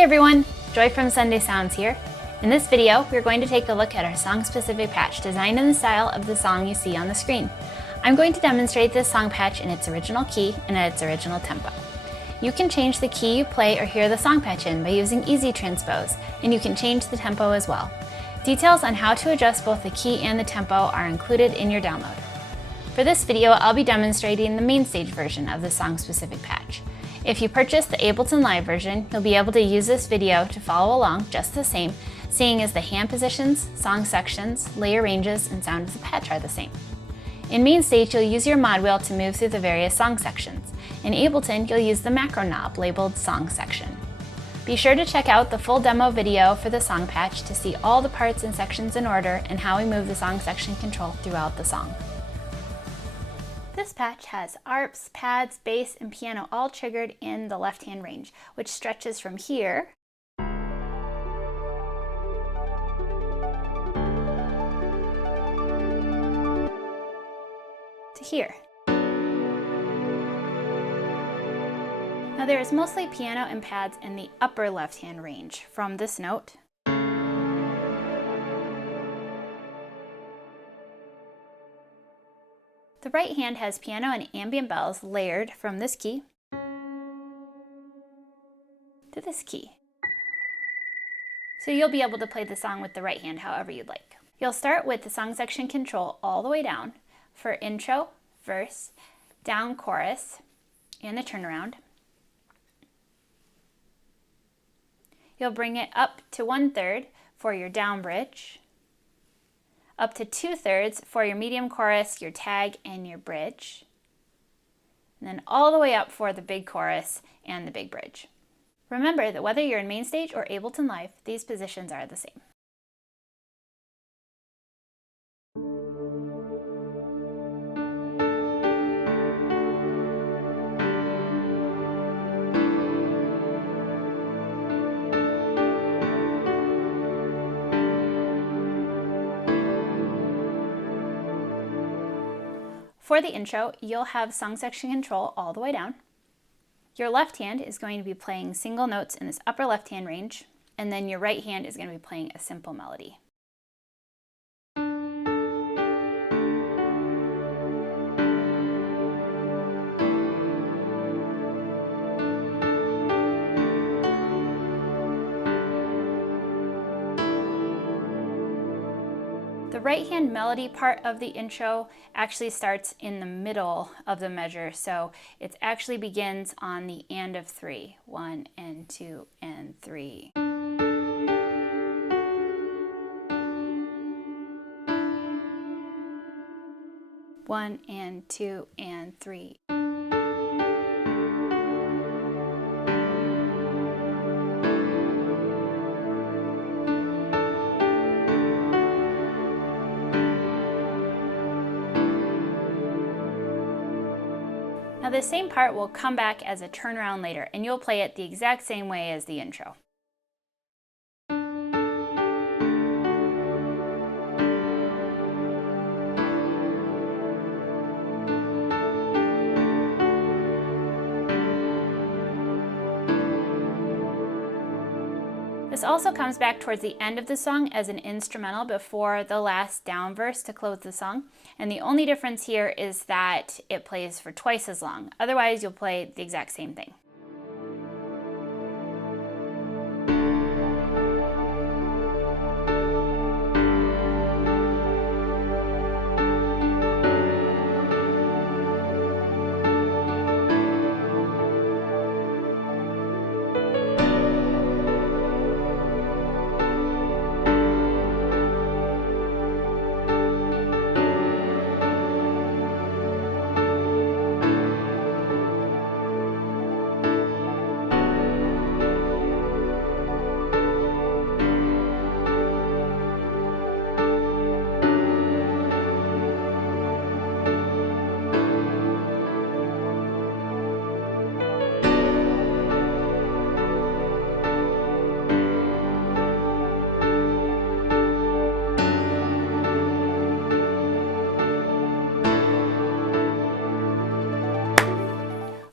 Hey everyone, Joy from Sunday Sounds here. In this video, we're going to take a look at our song-specific patch designed in the style of the song you see on the screen. I'm going to demonstrate this song patch in its original key and at its original tempo. You can change the key you play or hear the song patch in by using Easy Transpose, and you can change the tempo as well. Details on how to adjust both the key and the tempo are included in your download. For this video, I'll be demonstrating the MainStage version of the song-specific patch. If you purchase the Ableton Live version, you'll be able to use this video to follow along just the same, seeing as the hand positions, song sections, layer ranges, and sound of the patch are the same. In MainStage, you'll use your mod wheel to move through the various song sections. In Ableton, you'll use the macro knob labeled Song Section. Be sure to check out the full demo video for the song patch to see all the parts and sections in order and how we move the song section control throughout the song. This patch has arps, pads, bass, and piano all triggered in the left-hand range, which stretches from here to here. Now there is mostly piano and pads in the upper left-hand range from this note The right hand has piano and ambient bells layered from this key to this key. So you'll be able to play the song with the right hand however you'd like. You'll start with the song section control all the way down for intro, verse, down chorus, and the turnaround. You'll bring it up to 1/3 for your down bridge, up to 2/3 for your medium chorus, your tag, and your bridge, and then all the way up for the big chorus and the big bridge. Remember that whether you're in MainStage or Ableton Live, these positions are the same. For the intro, you'll have song section control all the way down. Your left hand is going to be playing single notes in this upper left hand range, and then your right hand is going to be playing a simple melody. The right hand melody part of the intro actually starts in the middle of the measure, so it actually begins on the and of 3. 1 and 2 and 3. One and 2 and 3. Now the same part will come back as a turnaround later, and you'll play it the exact same way as the intro. This also comes back towards the end of the song as an instrumental before the last down verse to close the song. And the only difference here is that it plays for twice as long. Otherwise, you'll play the exact same thing.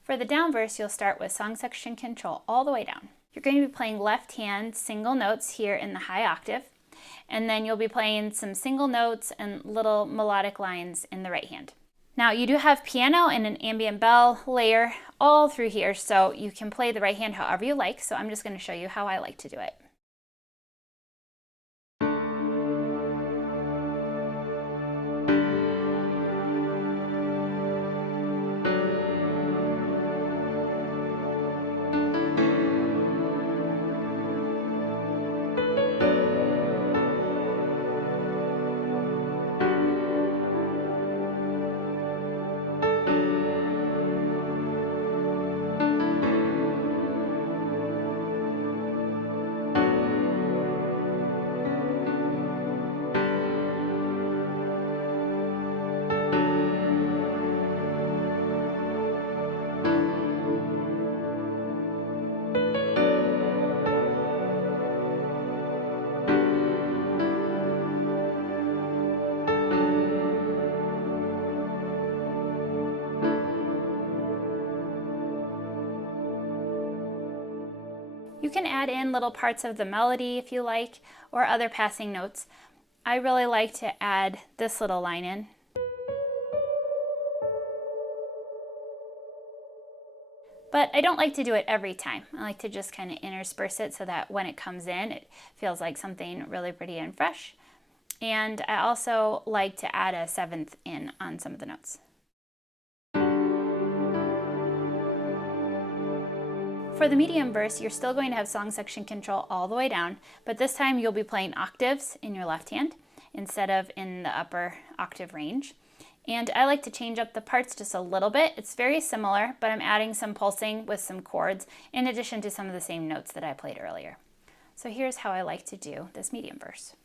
For the down verse, you'll start with song section control all the way down. you're going to be playing left hand single notes here in the high octave, and then you'll be playing some single notes and little melodic lines in the right hand. Now you do have piano and an ambient bell layer all through here, so you can play the right hand however you like, so I'm just going to show you how I like to do it. You can add in little parts of the melody if you like, or other passing notes. I really like to add this little line in. But I don't like to do it every time. I like to just kind of intersperse it so that when it comes in, it feels like something really pretty and fresh. And I also like to add a seventh in on some of the notes. For the medium verse, you're still going to have song section control all the way down, but this time you'll be playing octaves in your left hand instead of in the upper octave range. And I like to change up the parts just a little bit. It's very similar, but I'm adding some pulsing with some chords in addition to some of the same notes that I played earlier. So here's how I like to do this medium verse.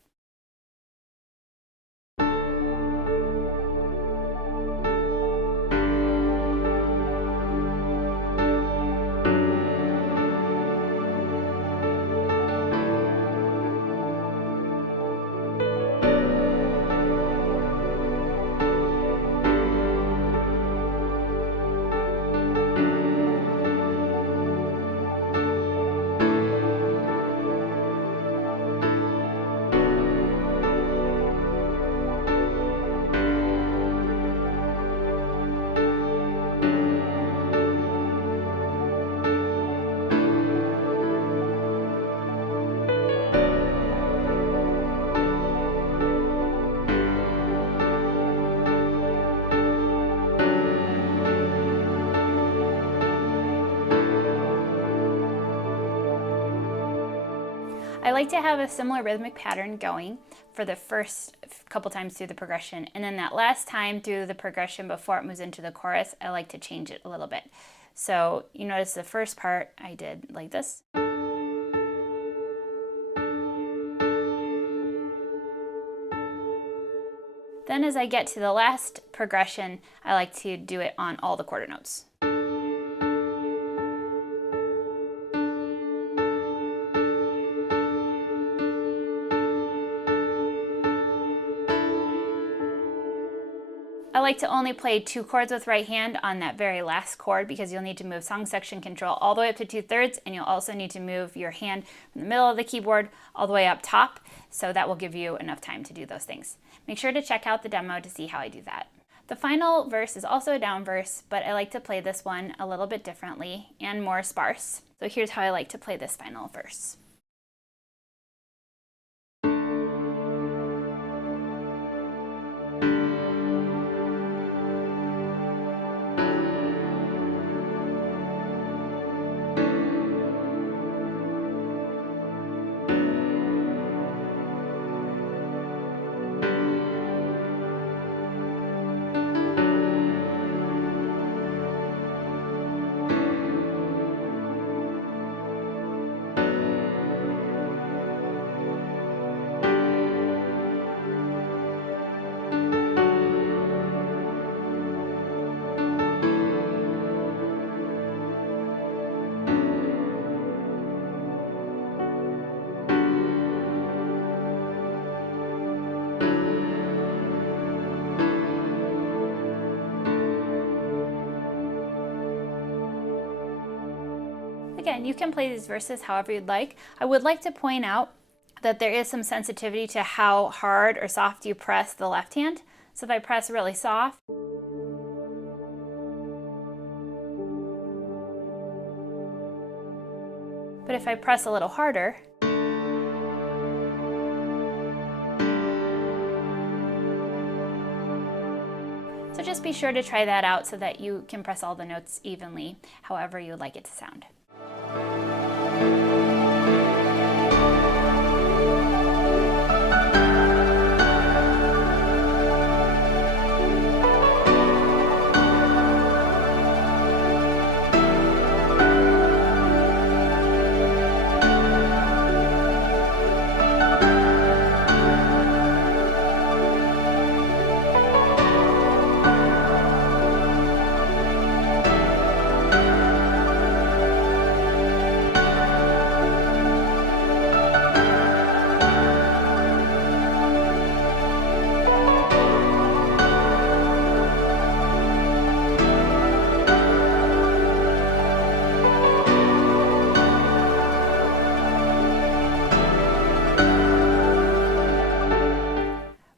I like to have a similar rhythmic pattern going for the first couple times through the progression, and then that last time through the progression before it moves into the chorus, I like to change it a little bit. So you notice the first part I did like this. Then as I get to the last progression, I like to do it on all the quarter notes. I like to only play 2 chords with right hand on that very last chord because you'll need to move song section control all the way up to 2/3, and you'll also need to move your hand from the middle of the keyboard all the way up top, so that will give you enough time to do those things. Make sure to check out the demo to see how I do that. The final verse is also a down verse, but I like to play this one a little bit differently and more sparse. So here's how I like to play this final verse. Again, you can play these verses however you'd like. I would like to point out that there is some sensitivity to how hard or soft you press the left hand. So if I press really soft, but if I press a little harder, so just be sure to try that out so that you can press all the notes evenly, however you would like it to sound.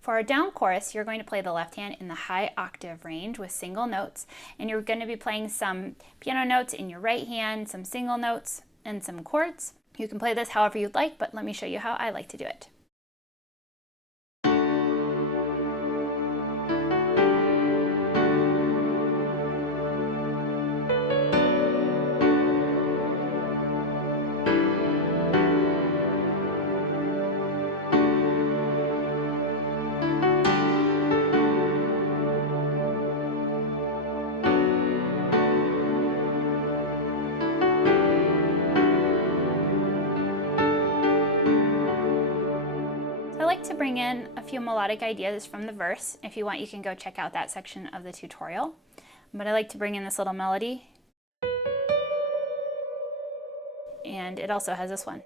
For our down chorus, you're going to play the left hand in the high octave range with single notes, and you're going to be playing some piano notes in your right hand, some single notes, and some chords. You can play this however you'd like, but let me show you how I like to do it. I like to bring in a few melodic ideas from the verse. If you want, you can go check out that section of the tutorial. But I like to bring in this little melody. And it also has this one.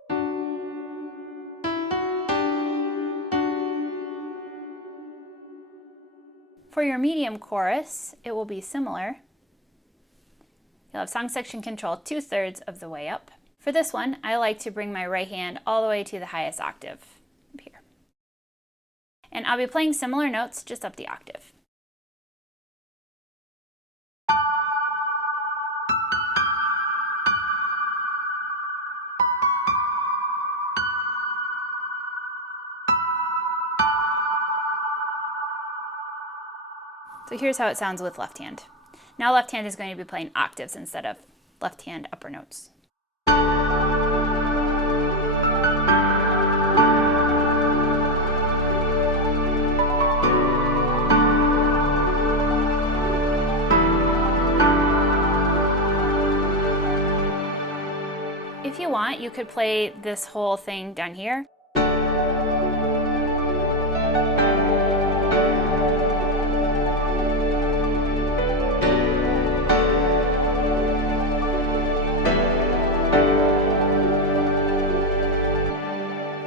For your medium chorus, it will be similar. You'll have song section control 2/3 of the way up. For this one, I like to bring my right hand all the way to the highest octave up here. And I'll be playing similar notes, just up the octave. So here's how it sounds with left hand. Now left hand is going to be playing octaves instead of left hand upper notes. If you want, you could play this whole thing down here.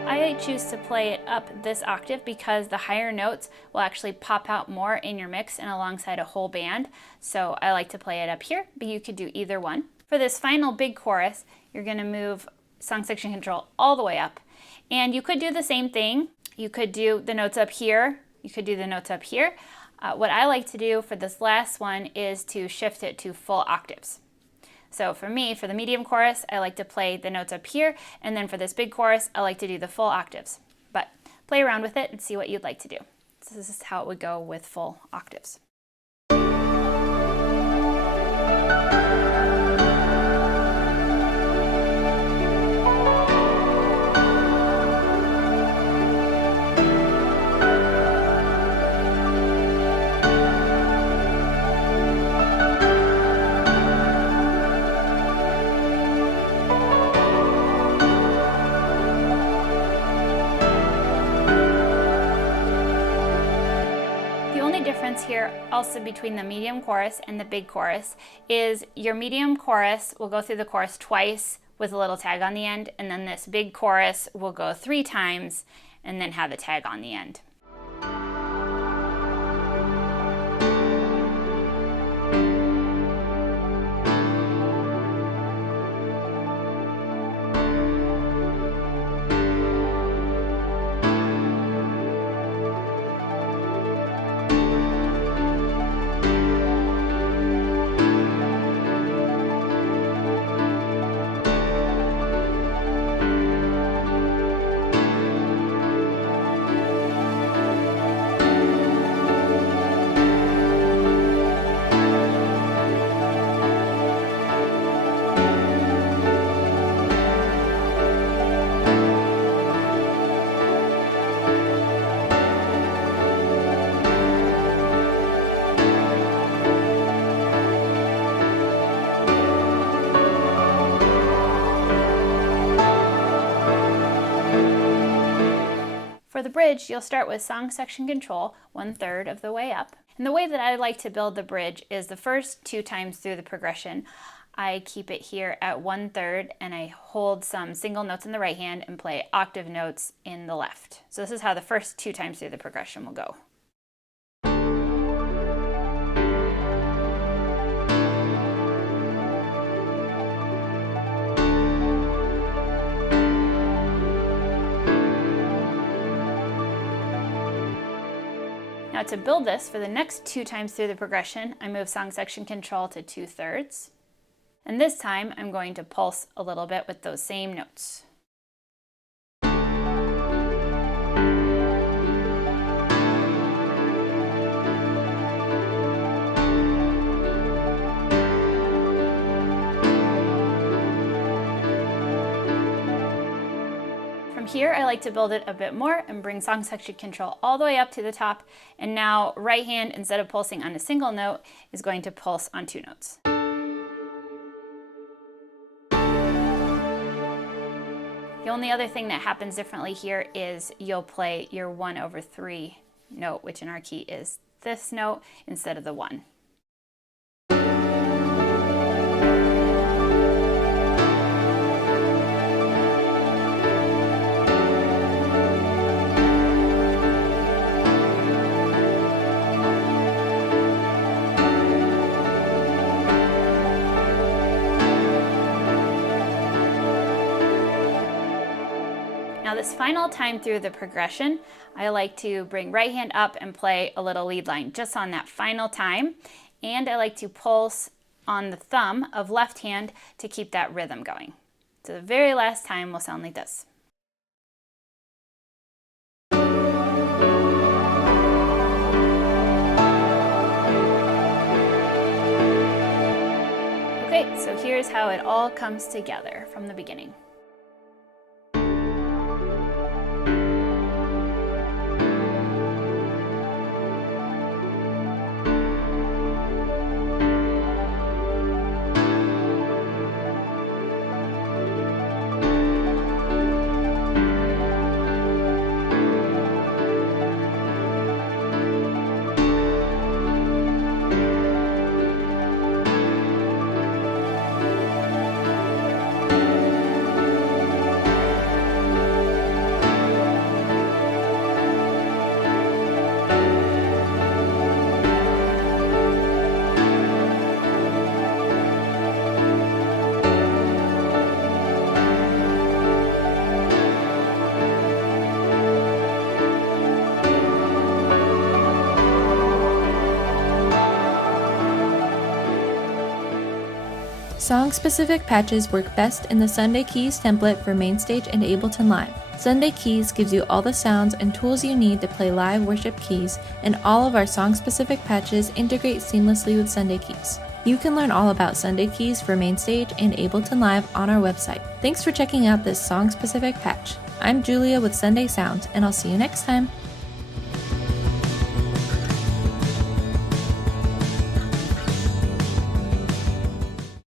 I choose to play it up this octave because the higher notes will actually pop out more in your mix and alongside a whole band. So I like to play it up here, but you could do either one. For this final big chorus, you're going to move song section control all the way up. And you could do the same thing. You could do the notes up here. You could do the notes up here. What I like to do for this last one is to shift it to full octaves. So for me, for the medium chorus, I like to play the notes up here, and then for this big chorus, I like to do the full octaves. But play around with it and see what you'd like to do. So this is how it would go with full octaves. Here also between the medium chorus and the big chorus is your medium chorus will go through the chorus twice with a little tag on the end, and then this big chorus will go 3 times and then have a tag on the end. For the bridge, you'll start with song section control 1/3 of the way up. And the way that I like to build the bridge is the first 2 times through the progression, I keep it here at 1/3 and I hold some single notes in the right hand and play octave notes in the left. So this is how the first 2 times through the progression will go. Now to build this, for the next 2 times through the progression, I move song section control to 2/3. And this time I'm going to pulse a little bit with those same notes. From here, I like to build it a bit more and bring song section control all the way up to the top. And now right hand, instead of pulsing on a single note, is going to pulse on 2 notes. The only other thing that happens differently here is you'll play your 1/3 note, which in our key is this note instead of the 1. Now this final time through the progression, I like to bring right hand up and play a little lead line just on that final time. And I like to pulse on the thumb of left hand to keep that rhythm going. So the very last time will sound like this. Okay, so here's how it all comes together from the beginning. Song-specific patches work best in the Sunday Keys template for MainStage and Ableton Live. Sunday Keys gives you all the sounds and tools you need to play live worship keys, and all of our song-specific patches integrate seamlessly with Sunday Keys. You can learn all about Sunday Keys for MainStage and Ableton Live on our website. Thanks for checking out this song-specific patch. I'm Julia with Sunday Sounds, and I'll see you next time.